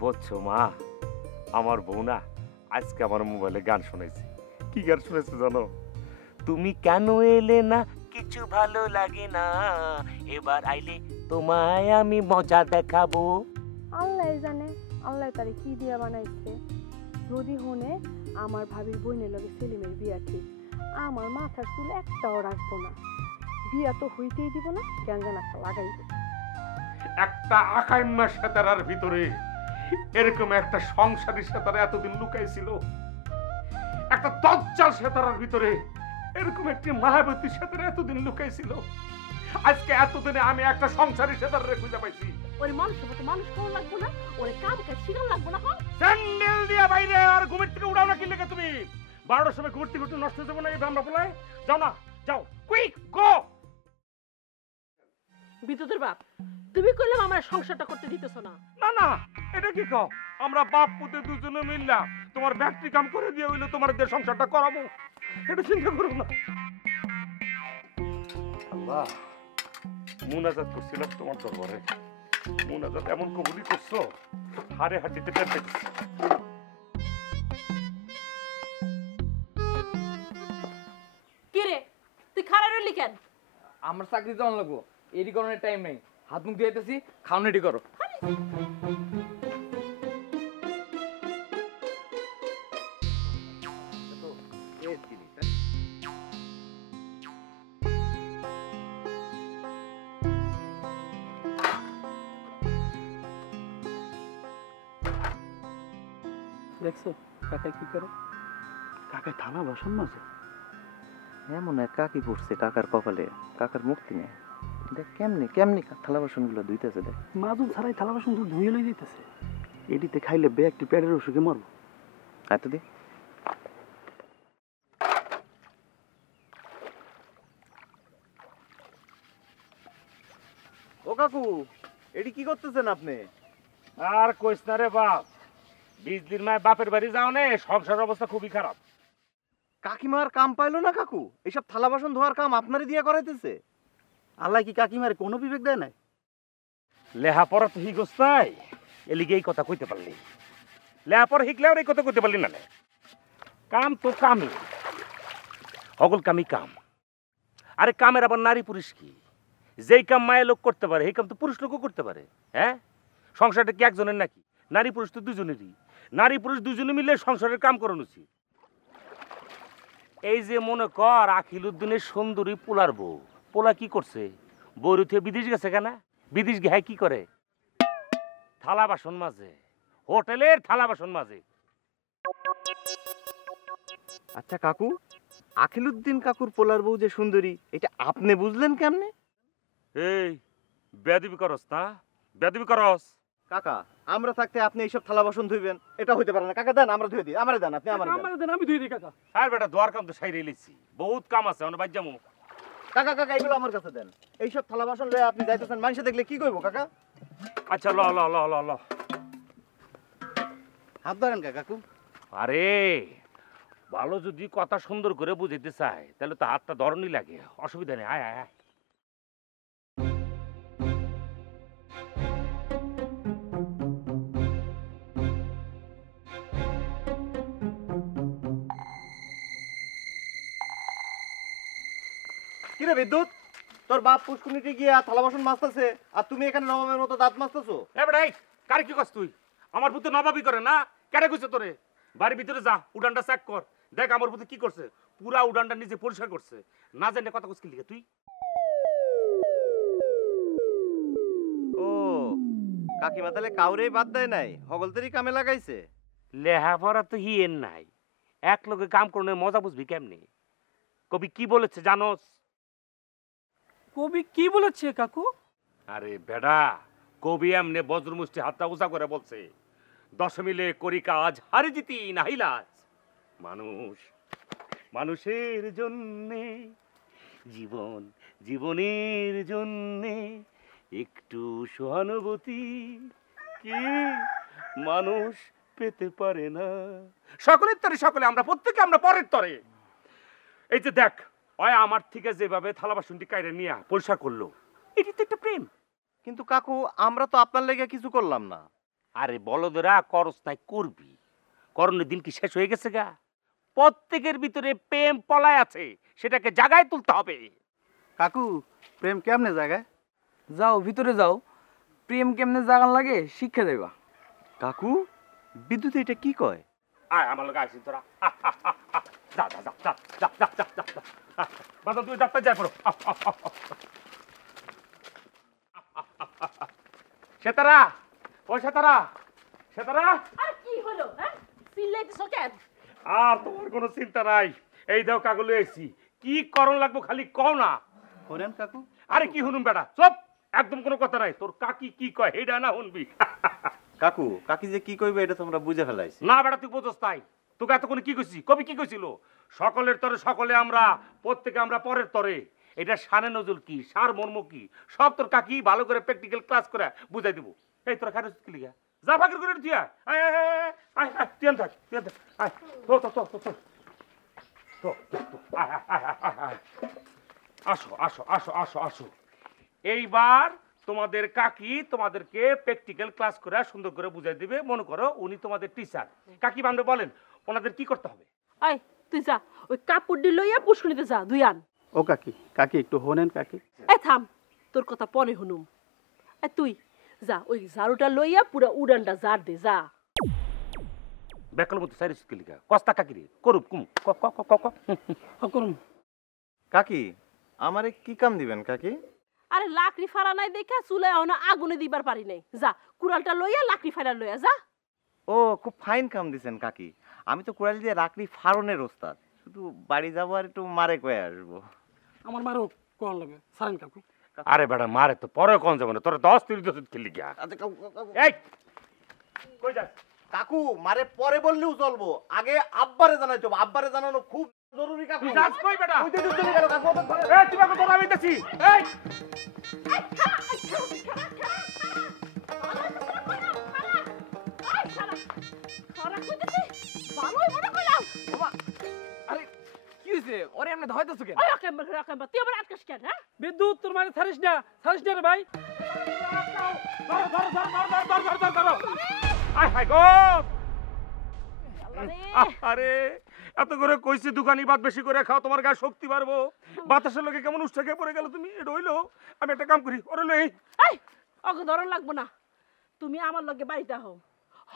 বুঝছো মা, আমার বউ না আজকে আমার মোবাইলে গান শুনেছি। কি গান শুনেছে জানো? তুমি কেন এলে না, কিছু ভালো লাগে না, এবার আইলে তোমায় আমি মজা দেখাবো। আল্লাহ জানে আল্লাহ তারে কি দিয়া বানাইছে। যদি হনে আমার ভাবির বোনের লগে সেলিমের বিয়া ঠিক, আমার মাথার চুল একটাও রাখবো না। বিয়া তো হইতেই দিব না, কেন যেন একটা লাগাইব। একটা আকাইম্মা সেতারার ভিতরে এরকম একটা সংসারী সেতারা এতদিন লুকাইছিল, একটা দজ্জাল সেতারার ভিতরে এরকম একটি মায়াবতী সেতারা এতদিন লুকাইছিল। আজকে এতদিনে আমি একটা সংসারী সেতারে খুঁজে পাইছি। ওরে মানুষের মতো মানুষ হওয়া লাগবো না, ওরে কাম কাজ শিখান লাগবো না। স্যান্ডেল দিয়া বাইরে আর ঘুমের থেকে উড়াও না, কি লেগে তুমি 12টার সময় ঘুরতে ঘুরতে নষ্ট হয়ে যাবো না এই আমরা বলাই। যাও না, যাও, কুইক গো। বিদ্যুতের বাপ, তুমি কইলাম আমার সংসারটা করতে দিতেছো না। না না, এটা কি কও? আমরা বাপ পুতে দুজনে মিললা তোমার ফ্যাক্টরি কাম করে দিয়ে হইলো তোমার দের সংসারটা করাবো, এটা চিন্তা করো না। আল্লাহ, মুনাজাত করছিলাম তোমার দরবারে, মুনাজাত এমন কবুলি করছো, হারে হাঁটিতে টের পেয়েছি। কি রে, তুই খাড়া রইলি কেন? আমার চাকরি যাওয়ান লাগবো, এডি করানোর টাইম নেই। হাত মুখ দিয়ে দিতেছি, খাওয়া রেডি করো। দেখছো কাকা কি করে? কাকা থালা বাসন মাঝে এমন এক কাকি পড়ছে কাকার কপালে, কাকার মুক্তি নেই। দেখ কেমনি কেমনি থালা বাসন গুলো ধুইতেছে, দেখ মাজুন ছাড়াই থালা বাসন তো ধুয়ে লই দিতেছে। এটিতে খাইলে বে একটি পেটের অসুখে মরবো। এত দি ও কাকু, এটি কি করতেছেন আপনি? আর কইস না রে বাপ, 20 দিন মায় বাপের বাড়ি যাও নে, সংসার অবস্থা খুবই খারাপ। কাকিমার কাম পাইলো না কাকু? এইসব থালা বাসন ধোয়ার কাম আপনারই দিয়া করাইতেছে? আল্লাহ কি কাকিমারে কোনো বিবেক দেয় নাই? লেহাপড়া তো হিগস নাই, এলিগে এই কথা কইতে পারলি। লেহাপড়া শিখলেও এই কথা কইতে পারলি না। কাম তো কামই, সকল কামই কাম। আরে কামের আবার নারী পুরুষ কি? যেই কাম মায়ের লোক করতে পারে সেই কাম তো পুরুষ লোকও করতে পারে। হ্যাঁ, সংসারটা কি একজনের নাকি? নারী পুরুষ তো দুজনেরই। নারী পুরুষ দুজনে মিলে সংসারের কাম করানো উচিত। এই যে মনে কর আখিল উদ্দিনের সুন্দরী পোলার বউ, পোলা কি করছে? বউর উঠে বিদেশ গেছে কেনা? বিদেশ গিয়ে কি করে? থালা বাসন মাজে, হোটেলের থালা বাসন মাজে। আচ্ছা কাকু, আখিলউদ্দিন কাকুর পোলার বউ যে সুন্দরী, এটা আপনি বুঝলেন কেমনে? এই বেয়াদবি করস না, বেয়াদবি করস। কাকা, আমরা থাকতে আপনি এইসব থালা বাসন ধুইবেন, এটা হইতে পারে না। কাকা দেন, আমরা ধুয়ে দিই। আমারে দেন, আপনি আমারে দেন। আমি ধুই দিই কাকা। আর বেটা দোয়ার কাম তো সাইরে লিছি, বহুত কাম আছে, আমরা বাইর যামু। কাকা কাকা, এগুলো আমার কাছে দেন। এইসব থালা বাসন লয়ে আপনি যাইতেছেন, মানুষে দেখলে কি কইবো কাকা? আচ্ছা ল ল ল ল ল, হাত ধরেন কাকু। আরে ভালো যদি কথা সুন্দর করে বুঝাইতে চাই তাহলে তো হাতটা ধরনই লাগে, অসুবিধা নেই। আয় আয় আয়। কিরে বিদ্যুৎ, তোর বাপ পুষ্কুনিতে গিয়া থালা বাসন মাজতেছে, আর তুমি এখানে নবাবের মতো দাঁত মাজতেছো? এ বেটা, এই কারে কি কস তুই? আমার পুতে নবাবি করে না? কেটে কইছে তোরে? বাড়ির ভিতরে যা, উড়ানটা চেক কর, দেখ আমার পুতে কি করছে। পুরা উড়ানটা নিজে পরিষ্কার করছে, না জানে কথা কইছ কি লিখে তুই? ও কাকিমা তাহলে কাউরেই বাদ দেয় নাই, হগলতেরই কামে লাগাইছে। লেহাপড়া তো হিয়ের নাই, এক লোকে কাম করলে মজা বুঝবি কেমনে? কবি কি বলেছে জানোস? কবি কি বলেছে কাকু? আরে বেডা, কবি এমনে বজ্রমুষ্টি হাতটা উঁচা করে বলছে, 10 মিলে করি কাজ, হারি জিতি নাহিলাজ। মানুষ মানুষের জন্যে জীবন, জীবনের জন্যে একটু সহানুভূতি কি মানুষ পেতে পারে না? সকলের তরে সকলে, আমরা প্রত্যেকে আমরা পরের তরে। এই যে দেখ, ওই আমার থেকে যেভাবে থালা বাসনটি কাইরে নিয়ে পরিষ্কার করলো, এটি তো একটা প্রেম। কিন্তু কাকু, আমরা তো আপনার লেগে কিছু করলাম না। আরে বলদেরা করস নাই করবি, করণের দিন কি শেষ হয়ে গেছে গা? প্রত্যেকের ভিতরে প্রেম পলায় আছে, সেটাকে জাগায় তুলতে হবে। কাকু প্রেম কেমনে জায়গায়? যাও ভিতরে যাও, প্রেম কেমনে জাগান লাগে শিক্ষা দেবা। কাকু বিদ্যুৎ এটা কি কয়? আয় আমার লোক আসিস তোরা। যা যা যা যা যা যা যা যা যা। বাবা তুই ডাক্তার যাই পড়ো। সেতারা, ও সেতারা, সেতারা। আর কি হলো? হ্যাঁ, চিল্লাইতেছো কেন? আর তোমার কোনো চিন্তা নাই, এই দাও কাগজ এসি, কি করণ লাগবো খালি কও না। হরেন কাকু? আরে কি শুনুন বেটা, চুপ, একদম কোনো কথা নাই। তোর কাকি কি কয় এইটা না শুনবি। কাকু কাকি যে কি কইবে এটা তোমরা বুঝে ফেলাইছি। না বেটা তুই বোঝস তাই, তোকে এতক্ষণ কি কইছি, কবি কি কইছিল? সকলের তরে সকলে আমরা, প্রত্যেকে আমরা পরের তরে। এটা শানে নজরুল কি, সার মর্ম কি, সব তোর কাকি ভালো করে প্র্যাকটিক্যাল ক্লাস করে বুঝাই দিব। এই তোরা খারাপ কি লিগা যা ফাঁকির করে তুই আয় আয় আয় আয় আয় আয় তুই থাক তুই থাক আয় তো তো তো তো তো আয় আয় আয় আয় আসো আসো আসো আসো আসো। এইবার তোমাদের কাকি তোমাদেরকে প্র্যাকটিক্যাল ক্লাস করে সুন্দর করে বুঝাই দিবে। মনে করো উনি তোমাদের টিচার, কাকি বান্ধব বলেন ওনাদের কি করতে হবে। আয় তুই যা, ওই কাপড়টি লইয়া পুষ্করিতে যা, ধুই আন। ও কাকি, কাকি একটু হনেন কাকি। এ থাম, তোর কথা পরে শুনুম। তুই যা, ওই ঝাড়ুটা লইয়া পুরা উড়ানটা ঝাড় দে, যা। বেকল মতো সাইরিস কে লিগা কস্তা কাকি রে করুপ কুম ক ক ক ক করুন। কাকি আমারে কি কাম দিবেন কাকি? আরে লাকড়ি ফাড়া নাই দেখা চুলে এখন আগুনে দিবার পারি নাই। যা, কুড়ালটা লইয়া লাকড়ি ফাড়া লইয়া যা। ও খুব ফাইন কাম দিছেন কাকি। আমি তো কুড়ালি দিয়ে লাকড়ি ফাড়নের ওস্তাদ, শুধু বাড়ি যাবো আর একটু মারে কয়ে আসবো। আমার মারও কোন লাগে সারেন কাকু। আরে বেটা মারে তো পরে কোন যাবে না, তোর 10-30 বছর খেলি গিয়া। এই কই যাস? কাকু মারে পরে বললেও চলবো, আগে আব্বারে জানাইতে হবে। আব্বারে জানানো খুব জরুরি কাকু। তুই যাস কই বেটা? ওই যে চলে গেল কাকু। এই তুই আমাকে ধরা হইতাছি। এই আরে কি হইছে? ওরে এমনি ধইতাছো কেন? তুই আবার আটকাস কেন? হ্যাঁ, বিদ্যুৎ তোর মানে ছাড়িস না রে ভাই। ধরো ধরো ধরো ধরো ধরো ধরো ধরো ধরো। আয় হায় গো। আরে এত করে কইছি দোকানি ভাত বেশি করে খাও, তোমার গায়ে শক্তি বাড়বো। বাতাসের লোকে কেমন উষ্টা খেয়ে পড়ে গেল তুমি। এটা হইলো, আমি একটা কাম করি, ওরে লই। অগ ধরন লাগবো না, তুমি আমার লগে বাড়িতে হও।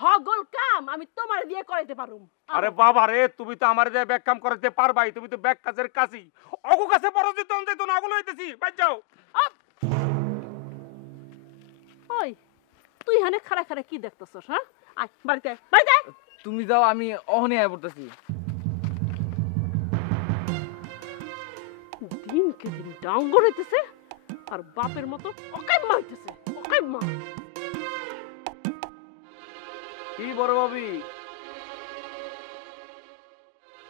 হগল কাম আমি তোমার দিয়ে করাইতে পারুম। আরে বাবা রে, তুমি তো আমার দিয়ে ব্যাক কাম করাতে পারবাই, তুমি তো ব্যাক কাজের কাজই। অগু কাছে বড় দিত তো না, ওগুলো হইতেছি বাই যাও। ওই তুই হানে খারা খারা কি দেখতেছস? হ্যাঁ, আয় বাড়িতে আয়, বাড়িতে আয়। তুমি যাও, আমি অহনে আয় পড়তেছি। দিনকে দিন ডাঙ্গর হইতেছে আর বাপের মতো অকাইম্মা হইতেছে, অকাইম্মা। কি বড় ভাবি,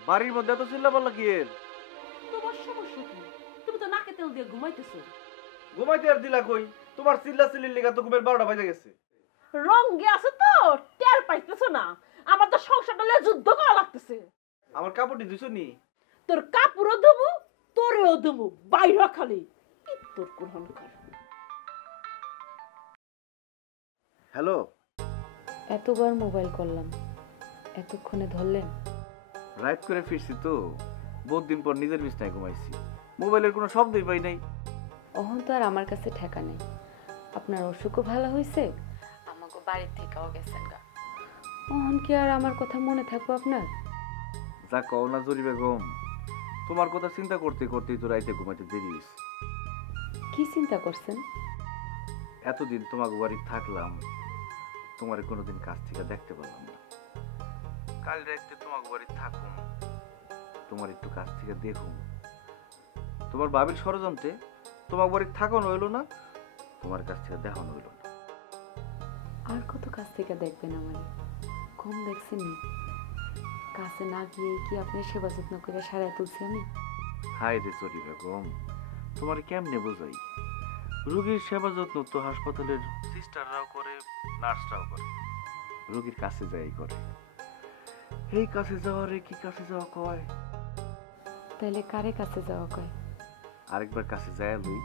বাড়ির মধ্যে তো চিল্লা পাল্লা কি এর? তোমার সমস্যা কি? তুমি তো নাকে তেল দিয়ে ঘুমাইতেছো। ঘুমাইতে আর দিলা কই? তোমার চিল্লা চিল্লির লেগা তো ঘুমের 12টা বাজে গেছে। রঙ্গে আছে তো টের পাইতেছো না? আমার তো সংসারটা লইয়া যুদ্ধ করা লাগতেছে। আমার কাপড়টি ধুইছো নি? তোর কাপড়ও দেবো, তোরেও দেবো, বাইরে খালি কি তোর কোরআন কর। হ্যালো, এতবার মোবাইল করলাম, এতক্ষণে ধরলেন? রাইট করে ফিরছি তো, বহুত দিন পর নিজের বিছনায় ঘুমাইছি, মোবাইলের কোনো শব্দই পাই নাই। অহন তো আর আমার কাছে ঠেকা নেই। আপনার অসুখও ভালো হয়েছে, আমাকে বাড়ির থেকেও গেছেন গা। অহন কি আর আমার কথা মনে থাকবো আপনার? যা কও না জরি বেগম, তোমার কথা চিন্তা করতে করতেই তো রাইতে ঘুমাইতে দেরি হয়েছে। কি চিন্তা করছেন? এতদিন তোমাকে বাড়ি থাকলাম, তোমার কোনোদিন কাছ থেকে দেখতে পারলাম না। কাল রাইতে তোমাকে বাড়ি থাকুম, তোমার একটু কাছ থেকে দেখুম। তোমার বাবির ষড়যন্ত্রে তোমার বাড়ি থাকানো হইলো না, তোমার কাছ থেকে দেখানো হইলো না। আর কত কাছ থেকে দেখবেন আমারে? কম দেখছেন নি? কাছে না গিয়ে কি আপনি সেবা যত্ন করে সারায় তুলছি আমি? হাই রে জরি বেগম, তোমার কেমনে বোঝাই? রোগীর সেবা যত্ন তো হাসপাতালের সিস্টাররাও করে, নার্সরাও করে, রোগীর কাছে যাই করে। এই কাছে যাওয়ারে কি কাছে যাওয়া কয়? তাইলে কারে কাছে যাওয়া কয়? আরেকবার কাছে যায় লই,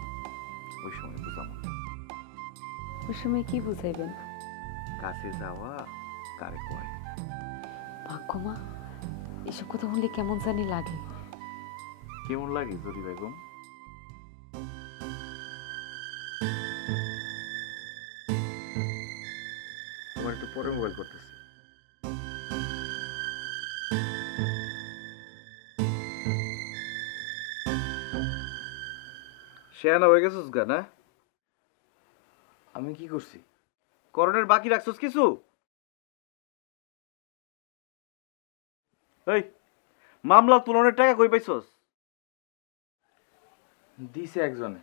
ওই সময় বুঝাম। ওই সময় কি বুঝাইবেন? কাছে যাওয়া কারে কয়। ভাগ্যমা, এসব কথা বললে কেমন জানি লাগে। কেমন লাগে জরি বেগম? আমার একটু পরে মোবাইল করতেছি। শেয়ানা হয়ে গেছিস গা না? আমি কি করছি? করণের বাকি রাখছস কিছু? এই মামলা তুলনের টাকা কই পাইছস? দিছে একজনে।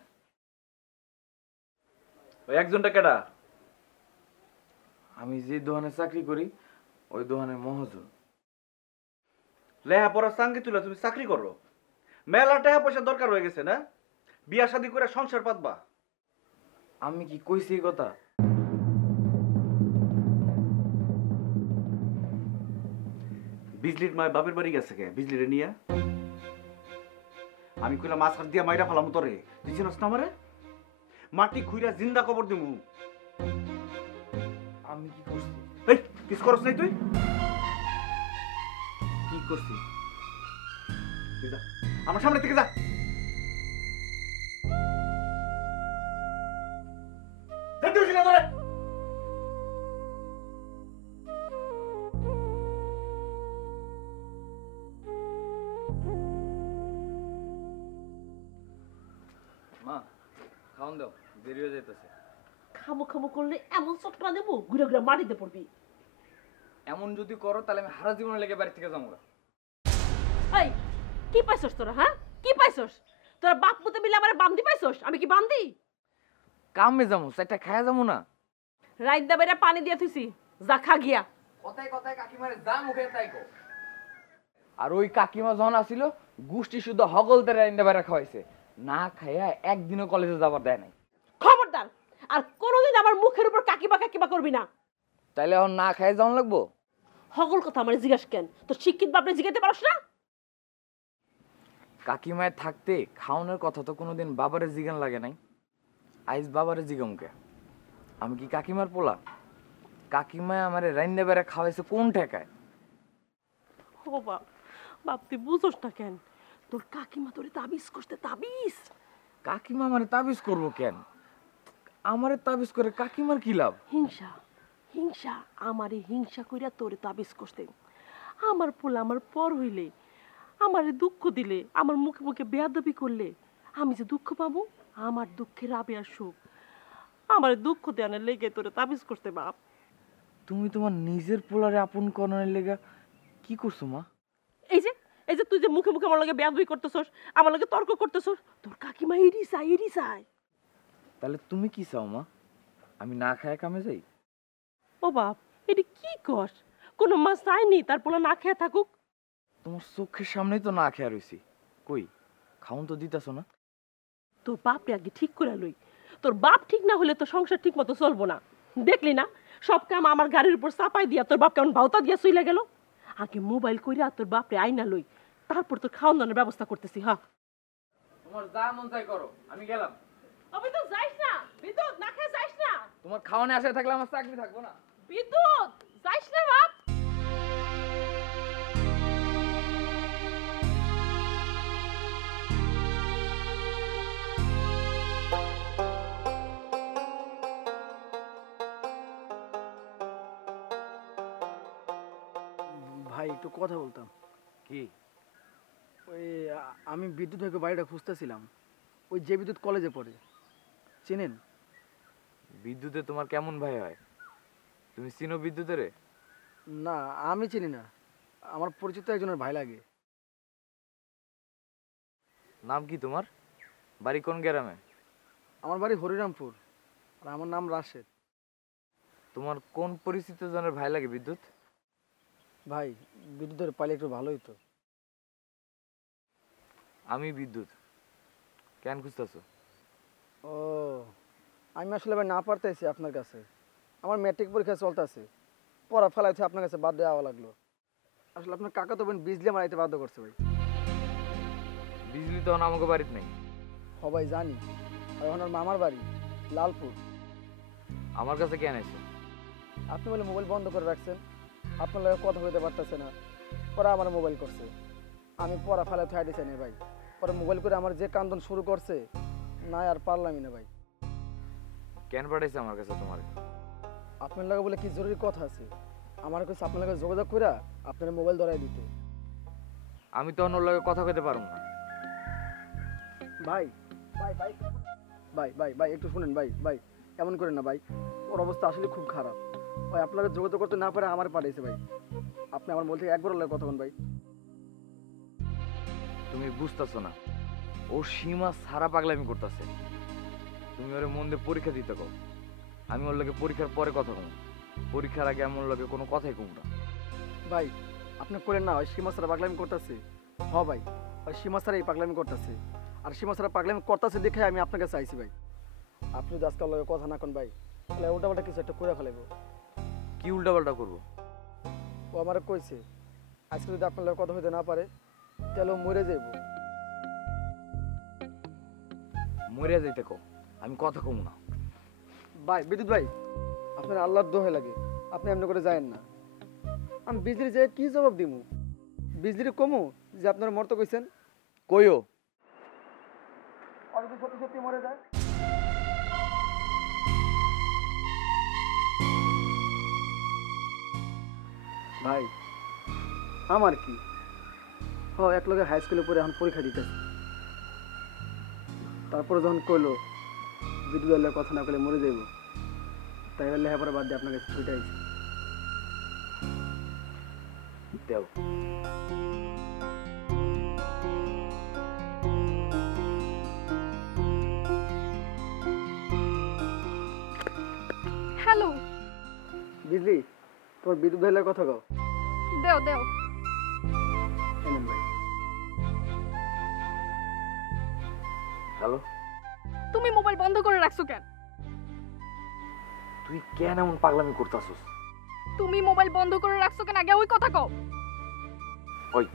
ওই একজনটা কেডা? আমি যে দোকানে চাকরি করি ওই দোকানের মহাজন। লেহা পড়া চাঙ্গি তুলে তুমি চাকরি করো, মেলা টাকা পয়সা দরকার হয়ে গেছে না? বিয়া শাদি করে সংসার পাতবা। আমি কি কইছি এই কথা? বিজলির মায় বাপের বাড়ি গেছে কে বিজলিরে নিয়ে? আমি কইলা মাছ হাত দিয়া মাইরা ফেলাম তোরে, দিছিনস না আমারে? মাটি খুইরা জিন্দা কবর দিমু। আমি কি করছি? এই কিছু করস নাই তুই? কি করছি? তুই যা আমার সামনে থেকে যা। যেতে হইছে না তোরে? মা, খাওন দাও, দেরি হয়ে যাইতেছে। খামো খামো করলে এমন চটকা দেবো ঘুরে ঘুরে মাটিতে পড়বি। এমন যদি করো তাহলে আমি হারা জীবনে লেগে বাড়ি থেকে যাবো না। এই কি পাইছস তোরা? হ্যাঁ কি পাইছস তোরা? বাপ পুতে মিলে আমার বান্দি পাইছস? আমি কি বান্দি? কামে যাবো, চারটা খায়া যাবো না। রাইত দা বেড়া পানি দিয়ে থুইছি, যা খা গিয়া। কথায় কথায় কাকিমারে যা মুখে তাই কো। আর ওই কাকিমা যখন আসিল গুষ্টি শুদ্ধ হগল তেরে রাইন্দা বাইরে খাওয়াইছে, না খাইয়া একদিনও কলেজে যাবার দেয় নাই। খবরদার আর কোনোদিন আমার মুখের উপর কাকিমা কাকিমা করবি না। তাইলে এখন না খাইয়া যাওয়ান লাগবো? হগল কথা আমার জিজ্ঞাসা কেন? তোর শিক্ষিত বাপরে জিজ্ঞাসা পারস না? কাকিমায় থাকতে খাওয়ানোর কথা তো কোনোদিন বাবারে জিগান লাগে নাই। আইজ বাবারে জিগামকে। আমি কি কাকিমার পোলা? কাকিমায় আমারে রাইন্দা বেড়া খাওয়াইছে কোন ঠেকায়? ও বাপ, বাপ তুই বুঝোস না কেন? তোর কাকিমা তোরে তাবিজ করতে, তাবিজ। কাকিমা আমারে তাবিজ করবো কেন? আমারে তাবিজ করে কাকিমার কি লাভ? হিংসা, হিংসা। আমারে হিংসা কইরা তোরে তাবিজ করতে। আমার পোলা আমার পর হইলে, আমারে দুঃখ দিলে, আমার মুখে মুখে বেয়াদবি করলে আমি যে দুঃখ পাবো, আমার দুঃখের আবে আর সুখ, আমারে দুঃখ দেওয়ানোর লেগে তোরে তাবিজ করতে বাপ। তুমি তোমার নিজের পোলারে আপন করানোর লেগা কি করছো মা? এই যে তুই যে মুখে মুখে আমার লগে বেয়াদবি করতেছস, আমার লগে তর্ক করতেছস, তোর কাকিমা এড়ি চায়। তাহলে তুমি কি চাও মা? আমি না খায়া কামে যাই? ও বাপ, এটি কি কস? কোনো মা চায়নি তার পোলা না খেয়ে থাকুক? তোমার চোখের সামনেই তো না খেয়া রইছি। কই খাউন তো দিতাছো না? তোর বাপরে আগে ঠিক করে লই। তোর বাপ ঠিক না হলে তো সংসার ঠিক মতো চলবো না। দেখলি না সব কাম আমার গাড়ির উপর চাপাই দিয়া তোর বাপ কেমন ভাওতা দিয়া শুইলা গেল। আগে মোবাইল কইরা তোর বাপরে আইনা লই, তারপর তোর খাওয়ান দাওয়ানোর ব্যবস্থা করতেছি। হ্যাঁ তোমার যা মন চাই করো, আমি গেলাম। আমি তো যাইস না বিদ্যুৎ, না খেয়ে যাইস না। তোমার খাওয়ানে আশায় থাকলে আমার চাকরি থাকবো না। বিদ্যুৎ যাইস না বাপ। ভাই একটু কথা বলতাম। কি? ওই আমি বিদ্যুৎ ভাইকে বাড়িটা খুঁজতেছিলাম। ওই যে বিদ্যুৎ কলেজে পড়ে, চেনেন? বিদ্যুতে তোমার কেমন ভাই হয়? তুমি চিনো বিদ্যুতের? না আমি চিনি না, আমার পরিচিত একজনের ভাই লাগে। নাম কি তোমার? বাড়ি কোন গ্রামে? আমার বাড়ি হরিরামপুর, আর আমার নাম রাশেদ। তোমার কোন পরিচিত জনের ভাই লাগে বিদ্যুৎ? ভাই বিদ্যুতের পাইলে একটু ভালোই তো। আমি বিদ্যুৎ। কেন খুঁজতেছো? ও আমি আসলে ভাই না পারতেছি আপনার কাছে। আমার ম্যাট্রিক পরীক্ষা চলতেছে, পড়া ফেলাইছে আপনার কাছে বাদ দেওয়া লাগলো। আসলে আপনার কাকা তো বোন বিজলি আমার আইতে বাধ্য করছে ভাই। বিজলি তো আমাকে বাড়িতে নেই। সবাই জানি, আর ওনার মামার বাড়ি লালপুর। আমার কাছে কেন আইছো? আপনি বলে মোবাইল বন্ধ করে রাখছেন, আপনার লগে কথা বলতে পারতেছে না, পরে আমার মোবাইল করছে। আমি পড়া ফেলে থাই দিছি না ভাই, পরে মোবাইল করে আমার যে কান্দন শুরু করছে না আর পারলামই না ভাই। কেন পাঠাইছে আমার কাছে তোমার? আপনার লগে বলে কি জরুরি কথা আছে, আমার কাছে আপনার লগে যোগাযোগ করে আপনার মোবাইল ধরাই দিতে। আমি তো অন্য লগে কথা কইতে পারবো না। ভাই ভাই ভাই ভাই ভাই ভাই একটু শুনেন ভাই, ভাই এমন করেন না ভাই, ওর অবস্থা আসলে খুব খারাপ ভাই। আপনারা যোগাযোগ করতে না পারে আমার পাঠাইছে ভাই। আপনি আমার বলতে একবার লাগে কথা বল ভাই। তুমি বুঝতেছো না, ও সীমা সারা পাগলামি করতেছে। তুমি ওরে মন দিয়ে পরীক্ষা দিতে কও। আমি ওর লগে পরীক্ষার পরে কথা কম, পরীক্ষার আগে আমি ওর লগে কোনো কথাই কম না। ভাই আপনি করেন না, ওই সীমা সারা পাগলামি করতেছে। হ ভাই, ওই সীমা সারা এই পাগলামি করতেছে, আর সীমা সারা পাগলামি করতেছে দেখে আমি আপনার কাছে আইছি ভাই। আপনি যদি আজকাল লগে কথা না কন ভাই, তাহলে উল্টা পাল্টা কিছু একটা করে ফেলাইব। কি উল্টাপাল্টা করবো? ও আমার কইছে আজকে যদি আপনার লগে কথা হইতে না পারে তাহলে ও মরে যাইব। মরিয়া যাইতে কও, আমি কথা কম না। ভাই বিদ্যুৎ ভাই, আপনার আল্লাহর দোহে লাগে, আপনি এমনি করে যায়েন না। আমি বিজলি যে কি জবাব দিমু? বিজলির কমু যে আপনার মরতে কইছেন? কইও যদি সত্যি সত্যি মরে যায়? ভাই আমার কি, এক লগে হাই স্কুলে পড়ে এখন পরীক্ষা দিতেছি, তারপরে যখন কইলো বিদ্যুৎ কথা না কইলে মরে যাইব, তাই এবার লেখাপড়া বাদ দিয়ে আপনার কাছে ছুটে আইছি। দেও। হ্যালো, বিজলি তোমার বিদ্যুৎ ভাইয়ের কথা কও। দেও দেও। এনেন ভাই। হ্যালো, তুমি মোবাইল বন্ধ করে রাখছো কেন? তুই কেন এমন পাগলামি করতাছস? তুমি মোবাইল বন্ধ করে রাখছো কেন আগে ওই কথা কও। ওই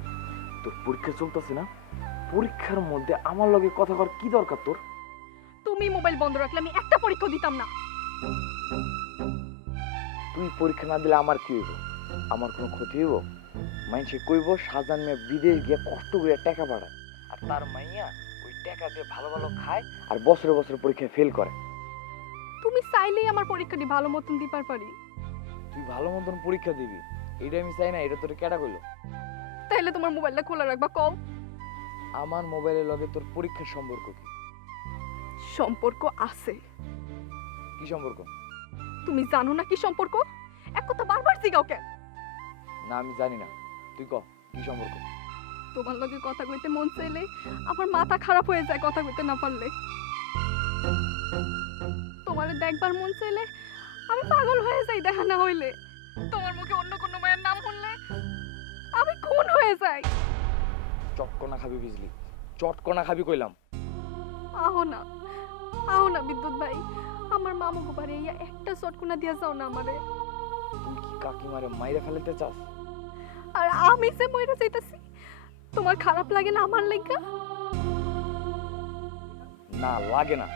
তোর পরীক্ষা চলতেছে না, পরীক্ষার মধ্যে আমার লগে কথা কর কি দরকার তোর? তুমি মোবাইল বন্ধ রাখলে আমি একটা পরীক্ষা দিতাম না। তুই পরীক্ষা না দিলে আমার কি হইব? আমার কোনো ক্ষতি হইব? মাইনসে কইব শাহজাহান মিয়া বিদেশ গিয়ে কষ্ট করে টাকা পাঠায়, আর তার মাইয়া ওই টাকা দিয়ে ভালো ভালো খায় আর বছরে বছরে পরীক্ষায় ফেল করে। তুমি চাইলেই আমার পরীক্ষাটি ভালো মতন দিবার পারি। তুই ভালো মতন পরীক্ষা দিবি এটা আমি চাই না, এটা তোর কেডা কইলো? তাইলে তোমার মোবাইলটা খোলা রাখবা কও। আমার মোবাইলের লগে তোর পরীক্ষার সম্পর্ক কি? সম্পর্ক আছে। কি সম্পর্ক? তুমি জানো না কি সম্পর্ক? এক কথা বারবার জিগাও কেন? না আমি জানি না, তুই ক কি সম্পর্ক? তোমার লগে কথা কইতে মন চাইলে আমার মাথা খারাপ হয়ে যায় কথা কইতে না পারলে। তোমারে দেখবার মন চাইলে আমি পাগল হয়ে যাই দেখা না হইলে। তোমার মুখে অন্য কোনো মায়ের নাম শুনলে আমি খুন হয়ে যাই। চটকনা খাবি বুঝলি, চটকনা খাবি কইলাম। আহো না বিদ্যুৎ ভাই, আমার মামু গো বাড়ি ইয়া একটা চটকনা দিয়া যাও না আমারে। তুই কি কাকিমারে মাইরে ফেলতে চাস? আর আমি যে মইরা যাইতাছি তোমার খারাপ লাগে না আমার লাগা? না লাগে না।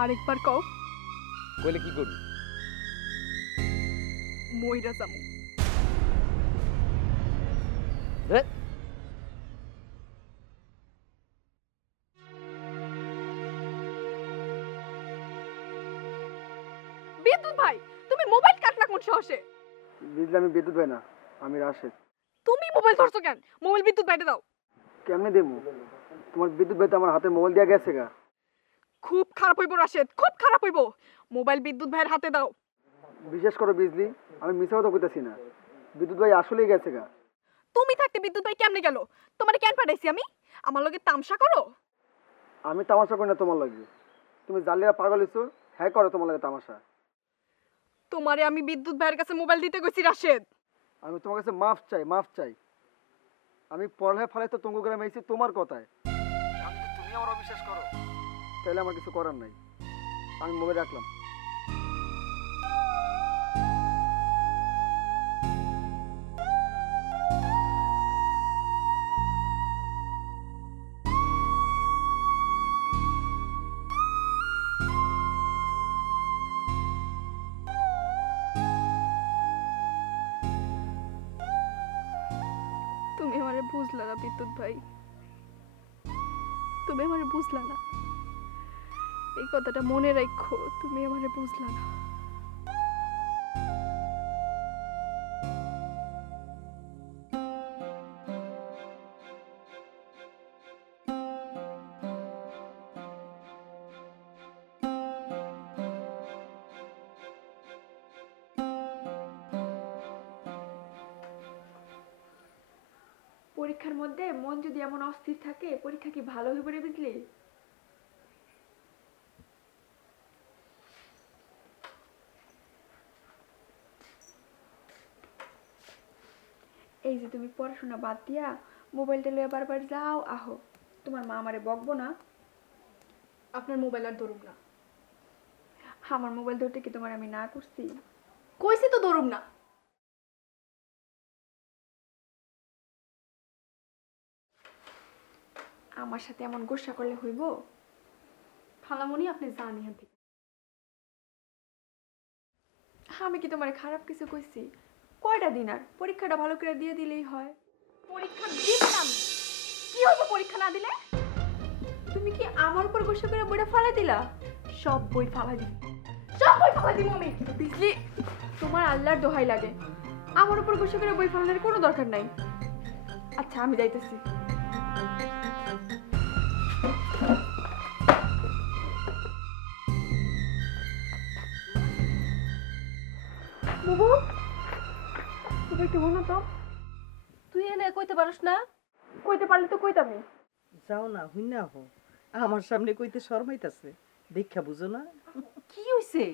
আরেকবার কও। কইলে কি করবি? মইরা যামু। বিদ্যুৎ ভাই, তুমি মোবাইল কাটলা কোন সাহসে? বিজলি আমি বিদ্যুৎ ভাই না, আমি রাশেদ। তুমি মোবাইল ধরছো কেন? মোবাইল বিদ্যুৎ ভাইতে দাও। কেমনে দেবো? তোমার বিদ্যুৎ ভাই তো আমার হাতে মোবাইল দিয়ে গেছে গা। খুব খারাপ হইব রাশেদ, খুব খারাপ হইব। মোবাইল বিদ্যুৎ ভাইয়ের হাতে দাও। বিশেষ করে বিজলি, আমি মিছা কথা কইতাছি না, বিদ্যুৎ ভাই আসলেই গেছে গা। তুমি থাকতে বিদ্যুৎ ভাই কেমনে গেল? তোমারে কেন পাঠাইছি আমি? আমার লগে তামসা করো? আমি তামাশা করি না তোমার লাগে, তুমি জানলে পাগল হইছো, হ্যাঁ করো তোমার লাগে তামাশা। তোমারে আমি বিদ্যুৎ ভাইয়ের কাছে মোবাইল দিতে কইছি রাশেদ। আমি তোমার কাছে মাফ চাই, মাফ চাই। আমি পড়ায় ফলে তো তঙ্গ গ্রামে এসেছি তোমার কথায়। আমি তো তুমি আমার অবিশ্বাস করো, তাহলে আমার কিছু করার নাই। আমি মোবাইল রাখলাম। না বিদ্যুৎ ভাই, তুমি আমারে বুঝলা না। এই কথাটা মনে রাখো, তুমি আমারে বুঝলা না। পরীক্ষার মধ্যে মন যদি এমন অস্থির থাকে, পরীক্ষা কি ভালো হয়ে পড়ে বুঝলি? এই যে তুমি পড়াশোনা বাদ দিয়া মোবাইলটা লইয়া বারবার যাও আহো, তোমার মা আমারে বকবো না? আপনার মোবাইল আর ধরুম না। আমার মোবাইল ধরতে কি তোমার আমি না করছি? কইছি তো ধরুম না। আমার সাথে এমন গোসা করলে হইব? খালামণি, আপনি জান এখান থেকে। আমি কি তোমার খারাপ কিছু কইছি? কয়টা দিন আর পরীক্ষাটা ভালো করে দিয়ে দিলেই হয়। পরীক্ষা দিব না আমি। কি হইব পরীক্ষা না দিলে? তুমি কি আমার উপর গোসা করে বইটা ফালাই দিলা? সব বই ফালাই দিবি। সব বই ফালাই দিব আমি। বুঝলি, তোমার আল্লাহর দোহাই লাগে, আমার উপর গোসা করে বই ফালানোর কোনো দরকার নাই। আচ্ছা আমি যাইতেছি। বাবু, তুমি একটু বলো তো। তুই এনে কইতে পারস না? কইতে পারলে তো কইতামই। যাও না, হুই না হো। আমার সামনে কইতে শরমাইতাছে, দেখা বুঝো না? কি হইছে?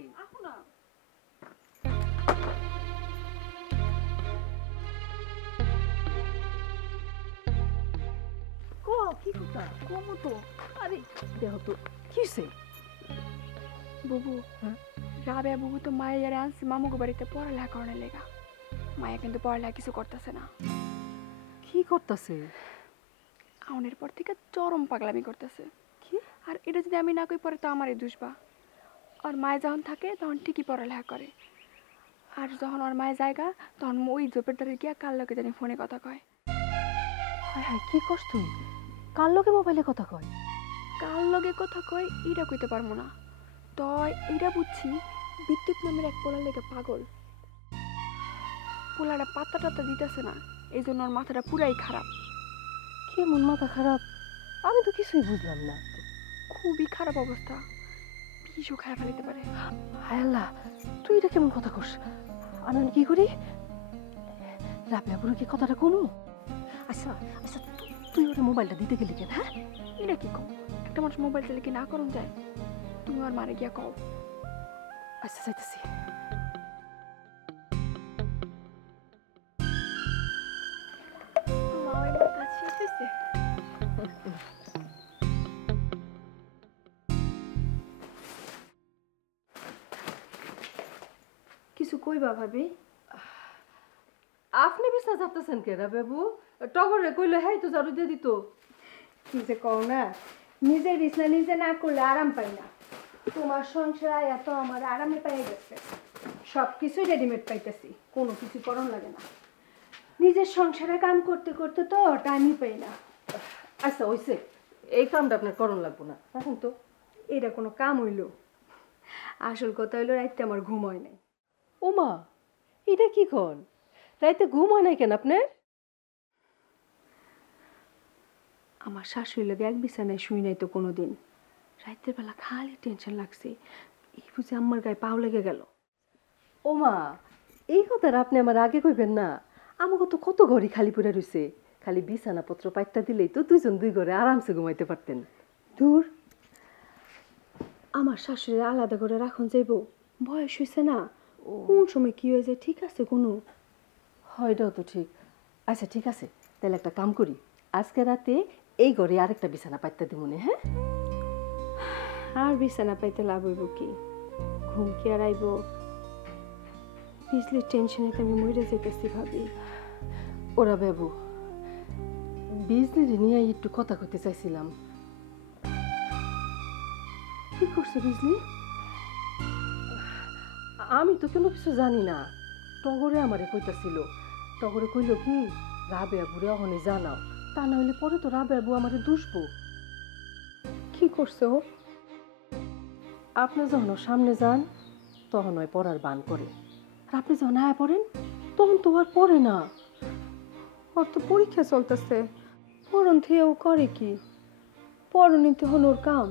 কো কি কথা? কমো তো। আরে দেহ তো কি হইছে? বুবু, রাবেয়া বুবু তো মায়ের আনছি মামুকে বাড়িতে পড়ালেখা করানোর লেগা। মায়া কিন্তু পড়ালেখা কিছু করতেছে না। কি করতেছে? আউনের পর থেকে চরম পাগলামি করতেছে। কি? আর এটা যদি আমি না কই পরে তো আমারই দুষবা। আর মায়ে যখন থাকে তখন ঠিকই পড়ালেখা করে, আর যখন ওর মায়ের জায়গা তখন ওই জোপের ধরে গিয়া কার লোকে জানি ফোনে কথা কয়। হায় হায়, কি করছ তুই? কার লগে মোবাইলে কথা কয়? কার লগে কথা কয় এটা কইতে পারবো না, তয় এটা বুঝছি বিদ্যুৎ নামের এক পোলার লেগে পাগল। পোলাটা পাত্তা টাত্তা দিতেছে না, এই জন্য ওর মাথাটা পুরাই খারাপ। কেমন মাথা খারাপ? আমি তো কিছুই বুঝলাম না। খুবই খারাপ অবস্থা, বিষও খারাপ ফেলতে পারে। হায় আল্লাহ, তুই এটা কেমন কথা কস? আমি এখন কি করি? রাবেয়া বুড়ো কি কথাটা কমু? আচ্ছা আচ্ছা, তুই ওটা মোবাইলটা দিতে গেলি কেন? হ্যাঁ, এটা কি কও? একটা মানুষ মোবাইল চাইলে কি না করুন যায়? তুমি আর মারে গিয়া কও। আচ্ছা যাইতেছি। মা ওই আমার কাজ শেষ হয়েছে। কিছু কইবা ভাবি? আপনি বিছনা চাপতেছেন কে বাবু? টগরে কইলে হ্যাঁ তো ঝাড়ু দিয়ে দিত। কি যে কও না, নিজের বিছনা নিজে না করলে আরাম পাই না। তোমার সংসার এত আমার আরামে পেয়ে গেছে, সব কিছুই রেডিমেড পাইতেছি, কোনো কিছু করণ লাগে না। নিজের সংসারে কাম করতে করতে তো টাইমই পাই না। আচ্ছা হইছে, এই কামটা আপনার করণ লাগবো না, রাখুন তো। এটা কোনো কাম হইল? আসল কথা হইলো রাইতে আমার ঘুম হয় নাই। ওমা, এটা কি কন? রাইতে ঘুম হয় নাই কেন আপনার? আমার শাশুড়ি লোক এক বিছানায় শুই নাই তো কোনোদিন। রাতের বেলা খালি টেনশন লাগছে, এই বুঝে আমার গায়ে পাও লেগে গেল। ওমা, এই কথাটা আপনি আমার আগে কইবেন না। আমাকে তো কত ঘড়ি খালি পড়ে রইছে, খালি বিছানাপত্র পাইতা দিলেই তো দুইজন দুই ঘরে আরামসে ঘুমাইতে পারতেন। দূর, আমার শাশুড়ি আলাদা করে রাখুন যাইব, বয়স হয়েছে না, কোন সময় কি হয়ে যায় ঠিক আছে কোনো? হয়টাও তো ঠিক। আচ্ছা ঠিক আছে, তাহলে একটা কাম করি, আজকে রাতে এই ঘরে আরেকটা বিছানা পাইতা দিব মনে। হ্যাঁ, আর বিছানা পাইতে লাভ হইব কি? ঘুম কি আর আইব? বিজলির টেনশনে তো আমি মরে যেতেছি ভাবি। ওরা বাবু, বিজলি নিয়ে একটু কথা কইতে চাইছিলাম। কি করছে বিজলি? আমি তো কোনো কিছু জানি না, টগরে আমারে কইতাছিল। টগরে কইল কি, রাবেয়া বুড়ে অহনে জানাও, তা না হলে পরে তো রাবেবু আমারে দুষবো। কি করছো? আপনি যখন ওর সামনে যান তখন ওই পড়ার বান করে, আর আপনি যখন আয়া পড়েন তখন তো আর পড়ে না। ওর তো পরীক্ষা চলতেছে, পড়ন থেকেও করে কি? পড়নিতে হন ওর কাম।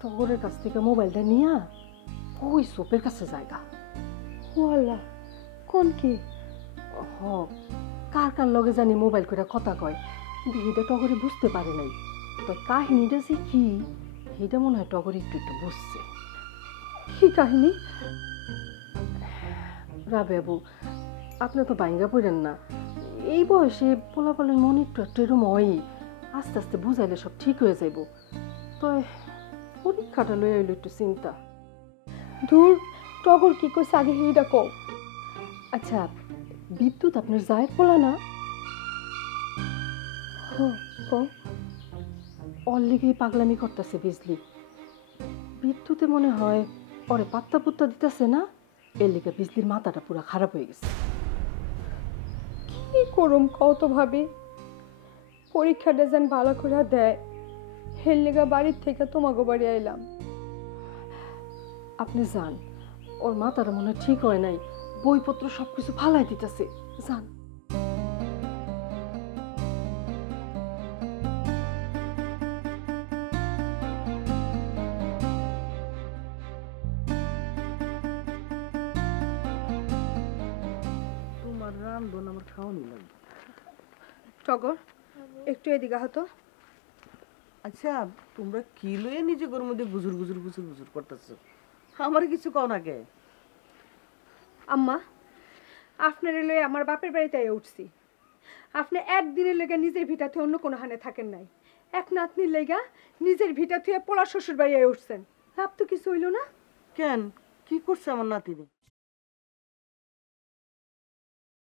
টগরের কাছ থেকে মোবাইলটা নিয়া ওই সোপের কাছে জায়গা। ও আল্লাহ, কোন কি? হ, কার কার লগে জানি মোবাইল করে কথা কয়, বিহিটা টগরে বুঝতে পারে নাই। তো কাহিনীটা যে কি এটা মনে হয় টগর একটু একটু বুঝছে। কি কাহিনী? রাবেবু, আপনি তো বাইঙ্গা পড়েন না, এই বয়সে পোলাপালের মন একটু একটু এরম হয়, আস্তে আস্তে বুঝাইলে সব ঠিক হয়ে যাইব। তো পরীক্ষাটা লয়ে এলো একটু চিন্তা। দূর, টগর কি কইছে আগে এইটা কও। আচ্ছা, বিদ্যুৎ আপনার যায় পোলা না? কও। ওর লেগেই পাগলামি করতেছে বিজলি। বিদ্যুতে মনে হয় ওরে পাত্তা পুত্তা দিতেছে না, এর লেগে বিজলির মাথাটা পুরো খারাপ হয়ে গেছে। কি করুম কও তো ভাবি, পরীক্ষাটা যেন ভালো করে দেয়, হের লেগা বাড়ির থেকে তোমাকে বাড়ি আইলাম। আপনি যান, ওর মাথাটা মনে হয় ঠিক হয় নাই, বইপত্র সবকিছু ফালাই দিতেছে। যান। তোমার রান্ধন আমার খাওয়ানি লাগবে। টগর, একটু এদিকে হতো। আচ্ছা, তোমরা কি লয়ে নিজেদের মধ্যে গুজুর গুজুর গুজুর গুজুর করতেছো? আমার কিছু কও না কে? আম্মা, আপনার লয়ে আমার বাপের বাড়িতে উঠছি। আপনি একদিনের লেগে নিজের ভিটা থেকে অন্য কোনো হানে থাকেন নাই, এক নাতনির লেগা নিজের ভিটা থেকে পোলা শ্বশুর বাড়ি উঠছেন। লাভ তো কিছু হইল না। কেন, কি করছে আমার নাতিনি?